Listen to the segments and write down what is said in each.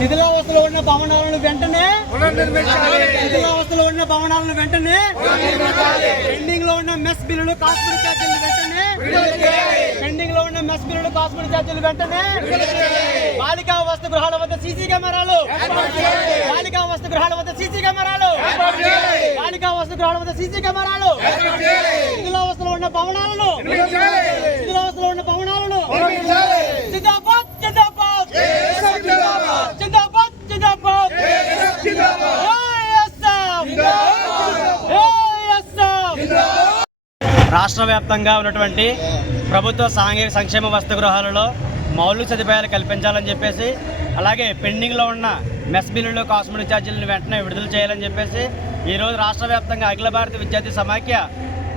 శిథిలావస్థలో ఉన్న భవనాలను వెంటనే శిథిలావస్థలో ఉన్న భవనాలను వెంటనే పెండింగ్లో ఉన్న మెస్ బిల్లులు కాస్మెటిక్ ఛార్జీలు వెంటనే పెండింగ్లో ఉన్న మెస్ బిల్లులు కాస్మెటిక్ ఛార్జీలు వెంటనే బాలికా వస్తు గృహాల వద్ద సీసీ కెమెరాలు. బాలికా వస్తు గృహాల వద్ద సీసీ కెమెరాలు. బాలికా వస్తు గృహాల వద్ద సీసీ కెమెరాలు. శిథిలావస్థలో ఉన్న భవనాలను రాష్ట్ర వ్యాప్తంగా ఉన్నటువంటి ప్రభుత్వ సాంఘిక సంక్షేమ వసతి గృహాలలో మౌలిక సదుపాయాలు కల్పించాలని చెప్పేసి అలాగే పెండింగ్లో ఉన్న మెస్ బిల్లులు కాస్మెటిక్ ఛార్జీలను వెంటనే విడుదల చేయాలని చెప్పేసి ఈరోజు రాష్ట్ర వ్యాప్తంగా అఖిల భారత విద్యార్థి సమాఖ్య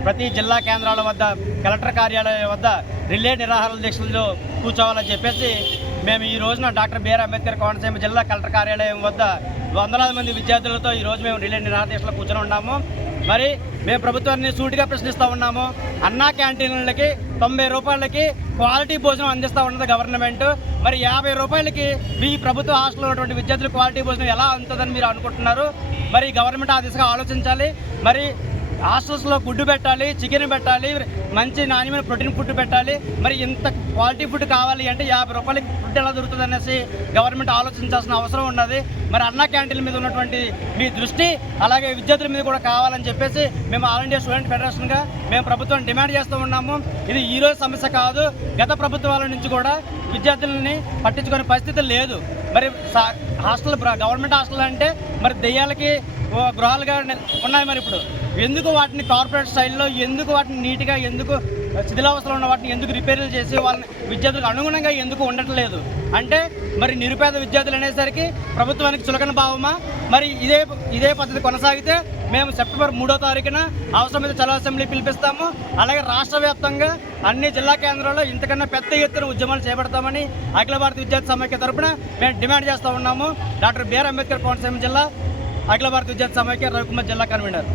ప్రతి జిల్లా కేంద్రాల వద్ద కలెక్టర్ కార్యాలయం వద్ద రిలే నిరాహార దీక్షల్లో కూర్చోవాలని చెప్పేసి మేము ఈ రోజున డాక్టర్ బిఆర్ అంబేద్కర్ కోనసీమ జిల్లా కలెక్టర్ కార్యాలయం వద్ద వందలాది మంది విద్యార్థులతో ఈ రోజు మేము రిలే నిరాహార దీక్షలో కూర్చొని ఉన్నాము. మరి మేము ప్రభుత్వాన్ని సూటిగా ప్రశ్నిస్తూ ఉన్నాము. అన్నా క్యాంటీన్లకి తొంభై రూపాయలకి క్వాలిటీ భోజనం అందిస్తూ ఉన్నది గవర్నమెంట్. మరి యాభై రూపాయలకి మీ ప్రభుత్వ హాస్టల్లో ఉన్నటువంటి విద్యార్థులు క్వాలిటీ భోజనం ఎలా అందుతుందని మీరు అనుకుంటున్నారు? మరి గవర్నమెంట్ ఆ దిశగా ఆలోచించాలి. మరి హాస్టల్స్లో గుడ్డు పెట్టాలి చికెన్ పెట్టాలి మంచి నాణ్యమైన ప్రోటీన్ ఫుడ్ పెట్టాలి. మరి ఇంత క్వాలిటీ ఫుడ్ కావాలి అంటే యాభై రూపాయలకి ఫుడ్ ఎలా దొరుకుతుంది అనేసి గవర్నమెంట్ ఆలోచించాల్సిన అవసరం ఉన్నది. మరి అన్న క్యాంటీన్ మీద ఉన్నటువంటి మీ దృష్టి అలాగే విద్యార్థుల మీద కూడా కావాలని చెప్పేసి మేము ఆల్ ఇండియా స్టూడెంట్ ఫెడరేషన్గా మేము ప్రభుత్వం డిమాండ్ చేస్తూ ఉన్నాము. ఇది ఈరోజు సమస్య కాదు. గత ప్రభుత్వాల నుంచి కూడా విద్యార్థులని పట్టించుకునే పరిస్థితి లేదు. మరి సా- హాస్టల్ ప్ర- గవర్నమెంట్ హాస్టల్ అంటే మరి దెయ్యాలకి గృహాలుగా ఉన్నాయి మరి ఇప్పుడు. ఎందుకు వాటిని కార్పొరేట్ స్టైల్లో ఎందుకు వాటిని నీట్గా ఎందుకు శిథిలావస్థలో ఉన్న వాటిని ఎందుకు రిపేర్లు చేసి వాళ్ళని విద్యార్థులకు అనుగుణంగా ఎందుకు ఉండట్లేదు? అంటే మరి నిరుపేద విద్యార్థులు అనేసరికి ప్రభుత్వానికి చులకన భావమా? మరి ఇదే ఇదే పద్ధతి కొనసాగితే మేము సెప్టెంబర్ మూడో తారీఖున అవసరమైతే చలో అసెంబ్లీ పిలిపిస్తాము. అలాగే రాష్ట్ర వ్యాప్తంగా అన్ని జిల్లా కేంద్రాల్లో ఇంతకన్నా పెద్ద ఎత్తున ఉద్యమాలు చేపడతామని అఖిల భారత విద్యార్థి సమైక్య తరపున మేము డిమాండ్ చేస్తూ ఉన్నాము. డాక్టర్ బిఆర్ అంబేద్కర్ కోనసీమ జిల్లా అఖిల భారత విద్యార్థి సమాఖ్య రవికుమార్ జిల్లా కన్వీనర్.